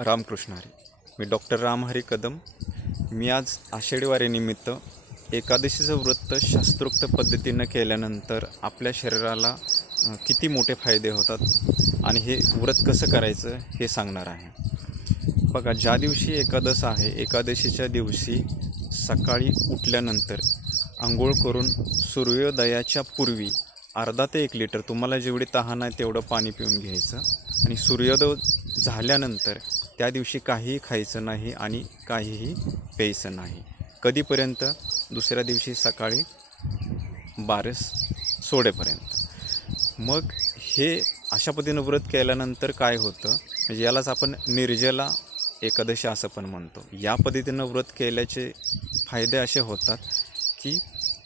रामकृष्ण हरी. मी doctor Ramhari Kadam. मी आज आषाढी वारीनिमित्त एकादशीचं व्रत शास्त्रोक्त पद्धतीनं केल्यानंतर आपल्या शरीराला किती मोठे फायदे होतात आणि हे व्रत कसं करायचं हे सांगणार आहे. बघा, ज्या दिवशी एकादश आहे, एकादशीच्या दिवशी सकाळी उठल्यानंतर आंघोळ करून सूर्योदयाच्या पूर्वी अर्धा ते 1 लिटर तुम्हाला जेवढी तहान आहे तेवढं पाणी पिऊन घ्यायचं. आणि सूर्योदय झाल्यानंतर त्या दिवशी काहीही खायचं नाही आणि काहीही प्यायचं नाही. कधीपर्यंत? दुसऱ्या दिवशी सकाळी बारस सोडेपर्यंत. मग हे अशा पद्धतीनं व्रत केल्यानंतर काय होतं, म्हणजे यालाच आपण निर्जला एकादशी असं पण म्हणतो. या पद्धतीनं व्रत केल्याचे फायदे असे होतात की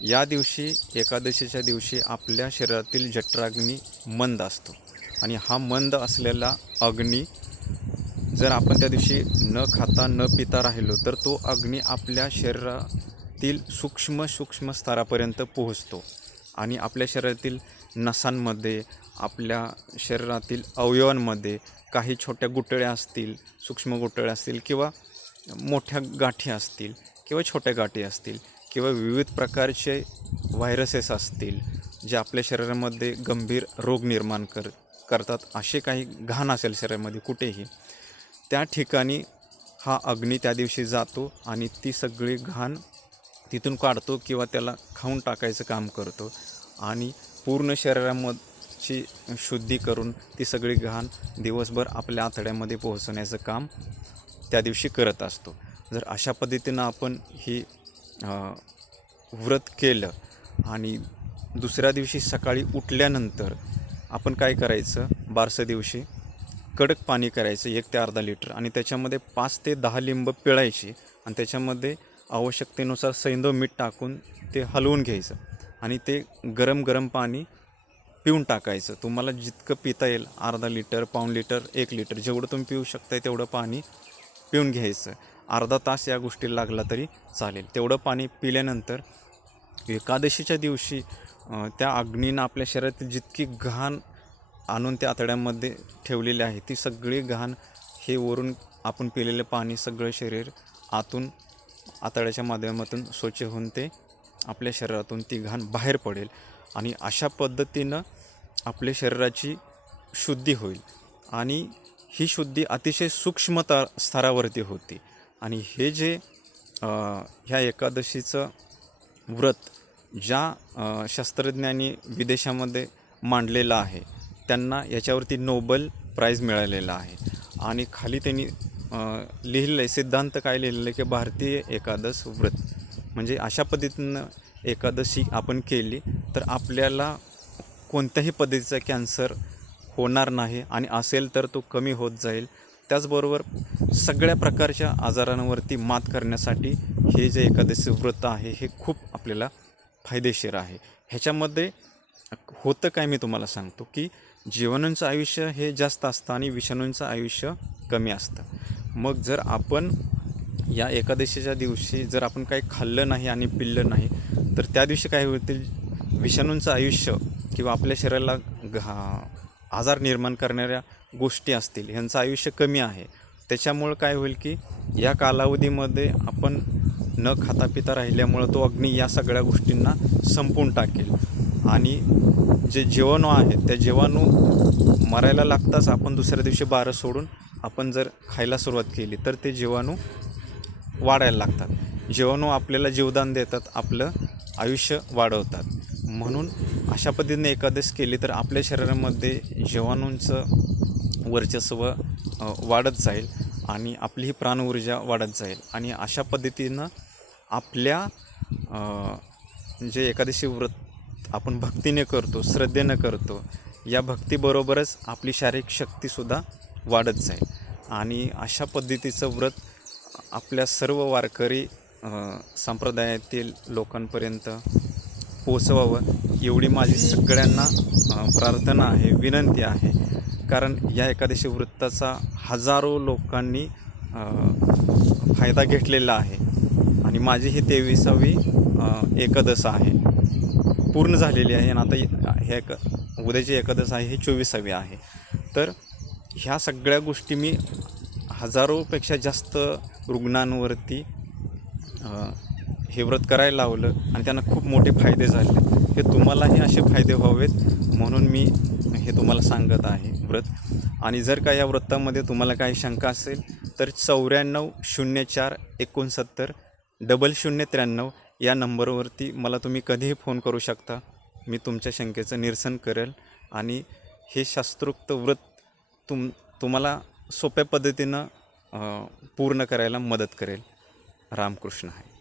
या दिवशी, एकादशीच्या दिवशी आपल्या शरीरातील जठराग्नी मंद असतो आणि हा मंद असलेला अग्नी जर आपण त्या दिवशी न खाता न पिता राहिलो तर तो अग्नी आपल्या शरीरातील सूक्ष्म स्तरापर्यंत पोहोचतो आणि आपल्या शरीरातील नसांमध्ये, आपल्या शरीरातील अवयवांमध्ये काही छोट्या गुठळ्या असतील, सूक्ष्म गुठळ्या असतील किंवा मोठ्या गाठी असतील किंवा छोट्या गाठी असतील किंवा विविध प्रकारचे व्हायरसेस असतील जे आपल्या शरीरामध्ये गंभीर रोग निर्माण करतात, असे काही घाण असेल शरीरामध्ये कुठेही, त्या ठिकाणी हा अग्नी त्या दिवशी जातो आणि ती सगळी घाण तिथून काढतो किंवा त्याला खाऊन टाकायचं काम करतो आणि पूर्ण शरीराची शुद्धी करून ती सगळी घाण दिवसभर आपल्या आतड्यामध्ये पोहोचवण्याचं काम त्या दिवशी करत असतो. जर अशा पद्धतीनं आपण ही व्रत केलं आणि दुसऱ्या दिवशी सकाळी उठल्यानंतर आपण काय करायचं, बारसं दिवशी कडक पाणी करायचं 1 ते अर्धा लिटर आणि त्याच्यामध्ये 5 ते 10 लिंब पिळायची आणि त्याच्यामध्ये आवश्यकतेनुसार सैंधव मीठ टाकून ते हलवून घ्यायचं आणि ते गरम पाणी पिऊन टाकायचं. तुम्हाला जितकं पिता येईल, अर्धा लिटर, पाऊण लिटर, 1 लिटर, जेवढं तुम्ही पिऊ शकताय तेवढं पाणी पिऊन घ्यायचं. अर्धा तास या गोष्टीला लागला तरी चालेल. तेवढं पाणी पिल्यानंतर एकादशीच्या दिवशी त्या अग्नीनं आपल्या शरीरातील जितकी घाण आणून त्या आतड्यामध्ये ठेवलेली आहे ती सगळी घाण हे वरून आपण पिलेलं पाणी सगळं शरीर आतून आतड्याच्या माध्यमातून स्वच्छ होऊन ते आपल्या शरीरातून ती घाण बाहेर पडेल आणि अशा पद्धतीनं आपल्या शरीराची शुद्धी होईल आणि ही शुद्धी अतिशय सूक्ष्म स्तरावरती होती. आणि हे जे ह्या एकादशीचं व्रत ज्या शास्त्रज्ञांनी विदेशामध्ये मांडलेलं आहे त्यांना याच्यावरती नोबेल प्राईज मिळालेला आहे. आणि खाली त्यांनी लिहिलेलं आहे, सिद्धांत काय लिहिलेलं आहे की भारतीय एकादश व्रत म्हणजे अशा पद्धतीनं एकादशी आपण केली तर आपल्याला कोणत्याही पद्धतीचा कॅन्सर होणार नाही आणि असेल तर तो कमी होत जाईल. त्याचबरोबर सगळ्या प्रकारच्या आजारांवरती मात करण्यासाठी हे जे एकादशी व्रत आहे हे खूप आपल्याला फायदेशीर आहे. ह्याच्यामध्ये होतं काय मी तुम्हाला सांगतो की जीवाणूंचं आयुष्य हे जास्त असतं आणि विषाणूंचं आयुष्य कमी असतं. मग जर आपण या एकादशीच्या दिवशी जर आपण काही खाल्लं नाही आणि पिल्लं नाही तर त्या दिवशी काय होतील, विषाणूंचं आयुष्य किंवा आपल्या शरीराला आजार निर्माण करणाऱ्या गोष्टी असतील ह्यांचं आयुष्य कमी आहे. त्याच्यामुळं काय होईल की या कालावधीमध्ये आपण न खाता पिता राहिल्यामुळं तो अग्नी या सगळ्या गोष्टींना संपवून टाकेल आणि जे जीवाणू आहेत त्या जीवाणू मरायला लागताच आपण दुसऱ्या दिवशी बारस सोडून आपण जर खायला सुरुवात केली तर ते जीवाणू वाढायला लागतात. जीवाणू आपल्याला जीवदान देतात, आपलं आयुष्य वाढवतात. म्हणून अशा पद्धतीने एकादश केली तर आपल्या शरीरामध्ये जीवाणूंचं वर्चस्व वाढत जाईल आणि आपली ही प्राणऊर्जा वाढत जाईल. आणि अशा पद्धतीनं आपल्या जे एकादशी व्रत आपण भक्तीने करतो, श्रद्धेनं करतो, या भक्तीबरोबरच आपली शारीरिक शक्तीसुद्धा वाढत जाईल. आणि अशा पद्धतीचं व्रत आपल्या सर्व वारकरी संप्रदायातील लोकांपर्यंत पोचवावं एवढी माझी सगळ्यांना प्रार्थना आहे, विनंती आहे. कारण या एकादशी व्रताचा हजारो लोकांनी फायदा घेतलेला आहे आणि माझी ही 23वी एकादश आहे, पूर्ण झालेली आहे. आणि आता उद्याची एकादश आहे ही 24वी आहे. तर ह्या सगळ्या गोष्टी मी हजारोपेक्षा जास्त रुग्णांवरती हे व्रत करायला लावलं आणि त्यांना खूप मोठे फायदे झाले. हे तुम्हालाही असे फायदे व्हावेत म्हणून मी हे तुम्हाला सांगत आहे व्रत. आणि जर का या व्रतामध्ये तुम्हाला काही शंका असेल तर 94 069 0093 या नंबरवरती मला तुम्ही कधीही फोन करू शकता. मी तुमच्या शंकेचं निरसन करेल आणि हे शास्त्रोक्त व्रत तुम्हाला सोप्या पद्धतीनं पूर्ण करायला मदत करेल. रामकृष्ण आहे.